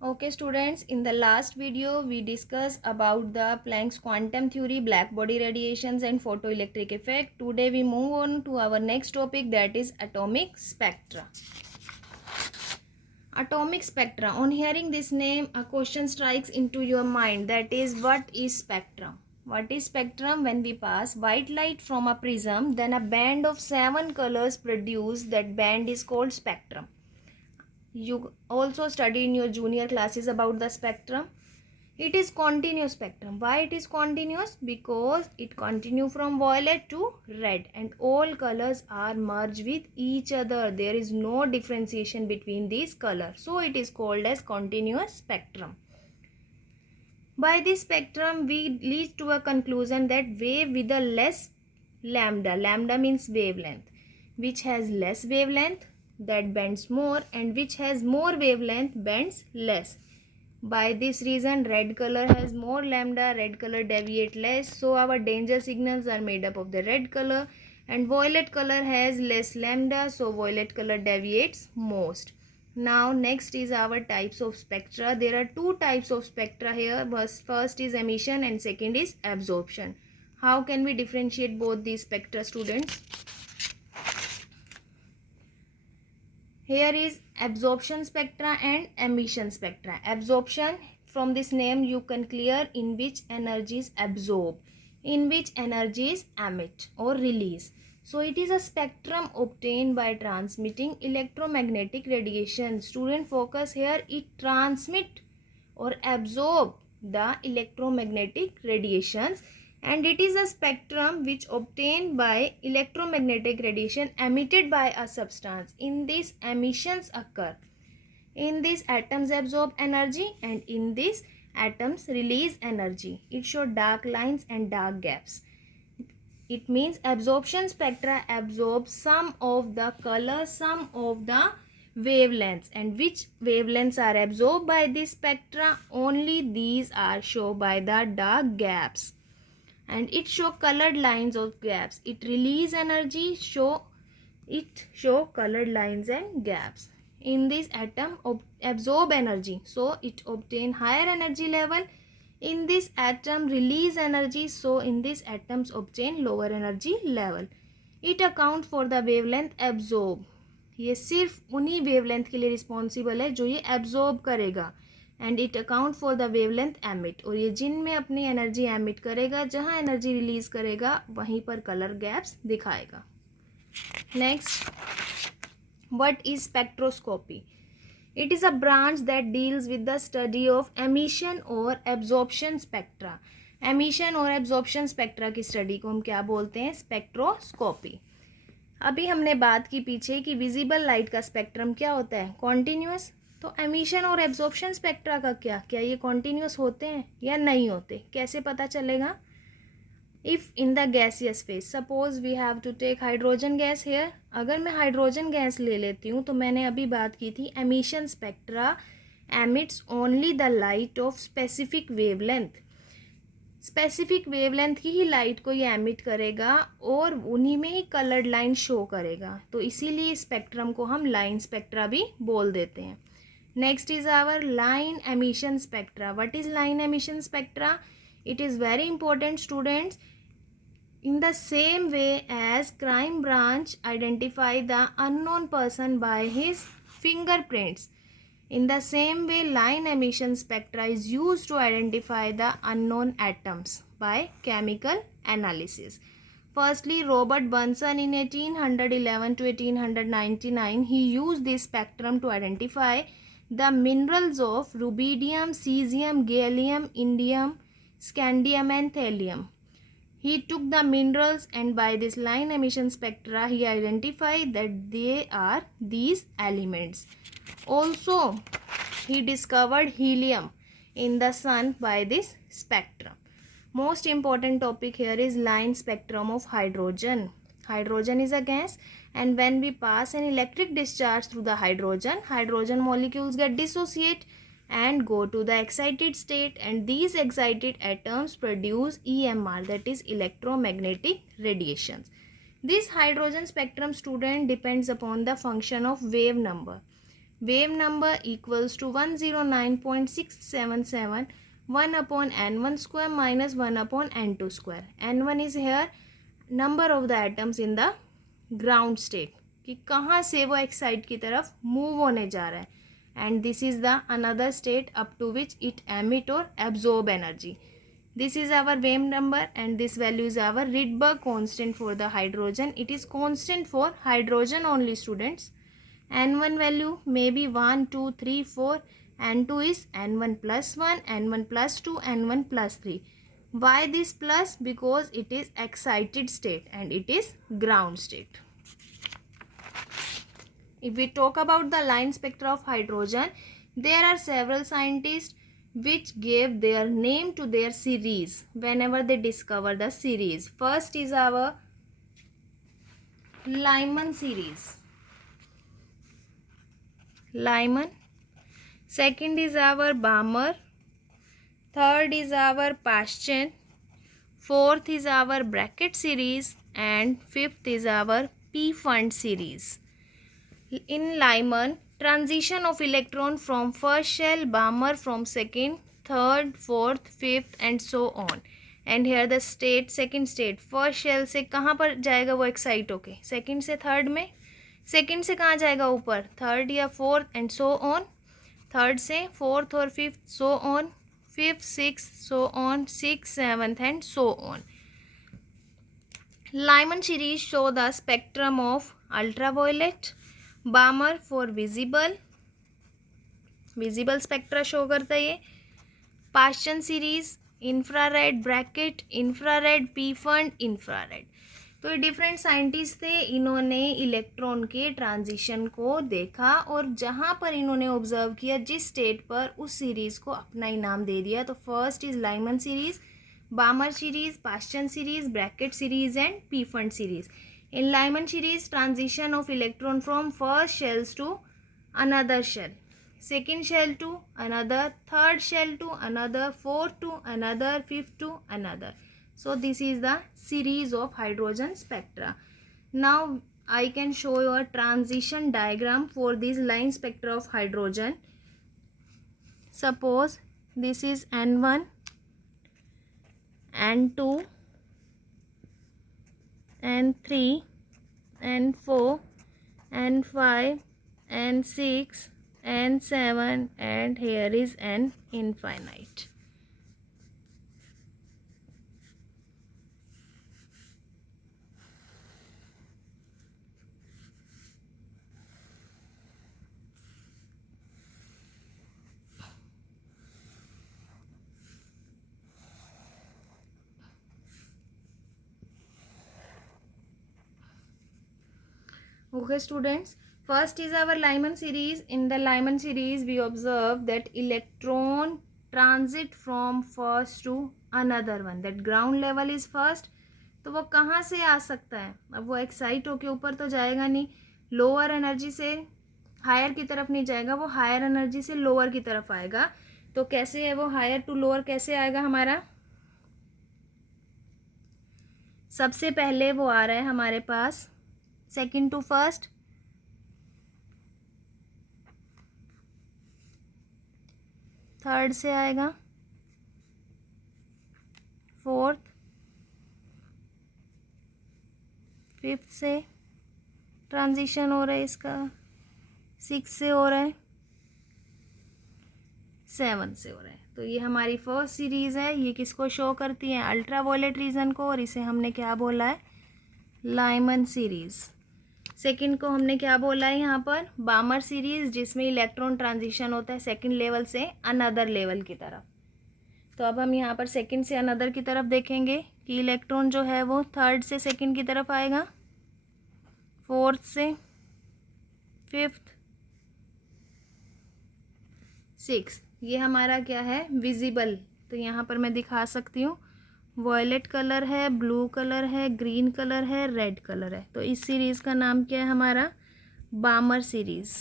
Okay students, in the last video we discussed about the Planck's quantum theory, black body radiations and photoelectric effect. Today we move on to our next topic, that is atomic spectra. Atomic spectra. On hearing this name, a question strikes into your mind, that is, what is spectrum? What is spectrum? When we pass white light from a prism, then a band of 7 colors produced. That band is called spectrum. You also study in your junior classes about the spectrum. It is continuous spectrum. Why it is continuous? Because it continue from violet to red and all colors are merged with each other. There is no differentiation between these colors. So it is called as continuous spectrum. By this spectrum, we lead to a conclusion that wave with a less lambda means wavelength, which has less wavelength, that bends more, and which has more wavelength bends less. By this reason, red color has more lambda, red color deviate less, so our danger signals are made up of the red color, and violet color has less lambda, so violet color deviates most. Now next is our types of spectra. There are two types of spectra here. First is emission and second is absorption. How can we differentiate both these spectra, students? Here is absorption spectra and emission spectra. Absorption, from this name you can clear in which energies absorb, in which energies emit or release. So it is a spectrum obtained by transmitting electromagnetic radiation. Student focus here, it transmit or absorb the electromagnetic radiations, and it is a spectrum which obtained by electromagnetic radiation emitted by a substance. In this, emissions occur. In this, atoms absorb energy and in this, atoms release energy. It shows dark lines and dark gaps. It means absorption spectra absorbs some of the color, some of the wavelengths, and which wavelengths are absorbed by this spectra, only these are shown by the dark gaps, and it show colored lines of gaps. It release energy, it show colored lines and gaps. In this, atom absorb energy, so it obtain higher energy level. In this, atom release energy, so in this, atoms obtain lower energy level. It account for the wavelength absorb. ये सिर्फ उन्हीं wavelength के लिए responsible है जो ये absorb करेगा. And it account for the wavelength emit, और ये जिनमें अपनी एनर्जी एमिट करेगा, जहाँ एनर्जी रिलीज करेगा वहीं पर कलर गैप्स दिखाएगा. Next, what is spectroscopy? It is a branch that deals with the study of emission or absorption spectra. Emission और absorption spectra की स्टडी को हम क्या बोलते हैं? स्पेक्ट्रोस्कोपी. अभी हमने बात की पीछे कि विजिबल लाइट का स्पेक्ट्रम क्या होता है? कॉन्टिन्यूस. तो एमिशन और एब्जॉर्प्शन स्पेक्ट्रा का क्या ये कॉन्टिन्यूस होते हैं या नहीं होते? कैसे पता चलेगा? If in the gaseous phase, suppose we have to take hydrogen gas here. अगर मैं हाइड्रोजन गैस ले लेती हूँ तो मैंने अभी बात की थी emission spectra emits only the light of specific wavelength. Specific wavelength की ही लाइट को ये एमिट करेगा और उन्हीं में ही कलर्ड लाइन शो करेगा. तो इसीलिए स्पेक्ट्रम को हम लाइन स्पेक्ट्रा भी बोल देते हैं. Next is our line emission spectra. What is line emission spectra? It is very important, students. In the same way as crime branch identify the unknown person by his fingerprints, in the same way line emission spectra is used to identify the unknown atoms by chemical analysis. Firstly, Robert Bunsen in 1811 to 1899, he used this spectrum to identify the minerals of rubidium, cesium, gallium, indium, scandium and thallium. He took the minerals and by this line emission spectra he identified that they are these elements. Also, he discovered helium in the sun by this spectrum. Most important topic here is line spectrum of hydrogen. Hydrogen is a gas, and when we pass an electric discharge through the hydrogen, hydrogen molecules get dissociate and go to the excited state, and these excited atoms produce EMR, that is electromagnetic radiations. This hydrogen spectrum, student, depends upon the function of wave number. wave number equals to 109.677 1 upon n1 square minus 1 upon n2 square. n1 is here number of the atoms in the ground state, कि कहाँ से वो excite की तरफ move होने जा रहा है, and this is the another state up to which it emit or absorb energy. This is our wave number and this value is our Rydberg constant for the hydrogen. It is constant for hydrogen only, students. n1 value may be 1, 2, 3, 4. n2 is n1 plus 1, n1 plus 2, n1 plus 3. Why this plus? Because it is excited state and it is ground state. If we talk about the line spectra of hydrogen, there are several scientists which gave their name to their series whenever they discover the series. First is our Lyman series. Lyman. Second is our Balmer. Third is our Paschen. Fourth is our Brackett series. And fifth is our P-Fund series. In Lyman, transition of electron from first shell, Balmer from second, third, fourth, fifth and so on. And here the state, second state, first shell से कहाँ पर जाएगा वो excite होके, second से third में, second से कहाँ जाएगा ऊपर, थर्ड या fourth and so on, third से फोर्थ और fifth so on, fifth six so on, six seventh and so on. Lyman series show the spectrum of ultraviolet. Balmer for visible spectra show करता है ये. पाश्चन series infrared, bracket infrared, P fund infrared. तो ये different scientist थे, इन्होंने electron के transition को देखा और जहाँ पर इन्होंने ऑब्जर्व किया जिस स्टेट पर, उस सीरीज़ को अपना ही नाम दे दिया. तो first is Lyman series, बामर series, पाश्चन series, Brackett series and P fund series. In Lyman series, transition of electron from first shells to another shell, second shell to another, third shell to another, fourth to another, fifth to another. So this is the series of hydrogen spectra. Now I can show you a transition diagram for these line spectra of hydrogen. Suppose this is N1, N2, N3, N4, N5, N6, N7 and here is N infinite. Okay students, first is our Lyman series. In the Lyman series we observe that electron transit from first to another one, that ground level is first. तो वो कहाँ से आ सकता है, अब वो excite होके ऊपर तो जाएगा नहीं, लोअर एनर्जी से हायर की तरफ नहीं जाएगा, वो हायर एनर्जी से लोअर की तरफ आएगा. तो कैसे है वो हायर टू लोअर कैसे आएगा हमारा, सबसे पहले वो आ रहा है हमारे पास सेकंड टू फर्स्ट, थर्ड से आएगा फोर्थ, फिफ्थ से ट्रांजिशन हो रहा है इसका, सिक्स से हो रहा है, सेवन से हो रहा है. तो ये हमारी फर्स्ट सीरीज़ है. ये किसको शो करती है, अल्ट्रावायलेट रीजन को, और इसे हमने क्या बोला है, लाइमन सीरीज़. सेकंड को हमने क्या बोला है यहाँ पर, बामर सीरीज़, जिसमें इलेक्ट्रॉन ट्रांजिशन होता है सेकंड लेवल से अनदर लेवल की तरफ. तो अब हम यहाँ पर सेकंड से अनदर की तरफ देखेंगे कि इलेक्ट्रॉन जो है वो थर्ड से सेकंड की तरफ आएगा, फोर्थ से फिफ्थ, सिक्स्थ. ये हमारा क्या है, विजिबल. तो यहाँ पर मैं दिखा सकती हूँ, वॉयलेट कलर है, ब्लू कलर है, ग्रीन कलर है, रेड कलर है. तो इस सीरीज़ का नाम क्या है हमारा, बामर सीरीज़.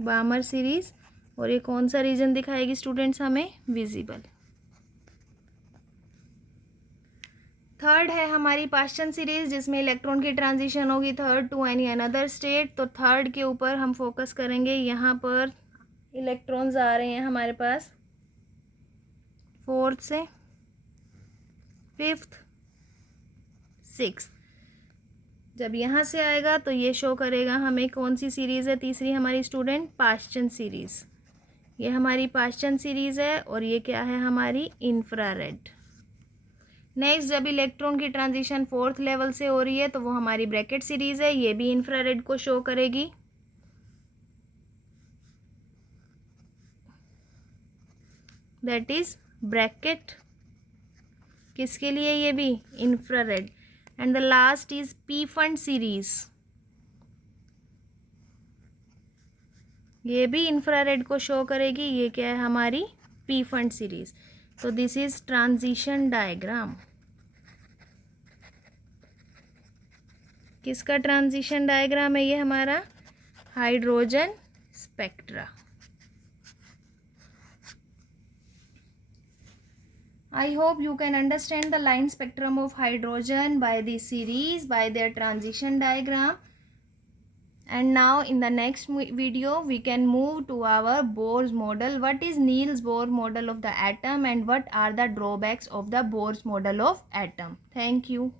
बामर सीरीज़. और ये कौन सा रीजन दिखाएगी स्टूडेंट्स हमें, विजिबल. थर्ड थर्ड है हमारी पाश्चन सीरीज जिसमें इलेक्ट्रॉन की ट्रांजिशन होगी third to any another state. तो थर्ड के ऊपर हम फोकस करेंगे। यहाँ पर इलेक्ट्रॉन्स आ रहे हैं हमारे पास फोर्थ से फिफ्थ सिक्स्थ। जब यहाँ से आएगा तो ये शो करेगा हमें कौन सी सीरीज़ है तीसरी हमारी स्टूडेंट, पाश्चन सीरीज़। ये हमारी पाश्चन सीरीज़ है और ये क्या है हमारी इंफ्रारेड। नेक्स्ट जब इलेक्ट्रॉन की ट्रांजिशन फोर्थ लेवल से हो रही है तो वो हमारी ब्रैकेट सीरीज़ है, ये भी इंफ्रारेड को शो करेगी। दैट इज ब्रैकेट, किसके लिए, ये भी infrared. And the last is P fund series, ये भी इंफ्रारेड को शो करेगी। ये क्या है हमारी पी फंड सीरीज। तो दिस इज ट्रांजिशन डायग्राम। किसका ट्रांजिशन डायग्राम है ये हमारा, hydrogen spectra. I hope you can understand the line spectrum of hydrogen by this series, by their transition diagram. And now in the next video we can move to our Bohr's model. What is Niels Bohr model of the atom and what are the drawbacks of the Bohr's model of atom? Thank you.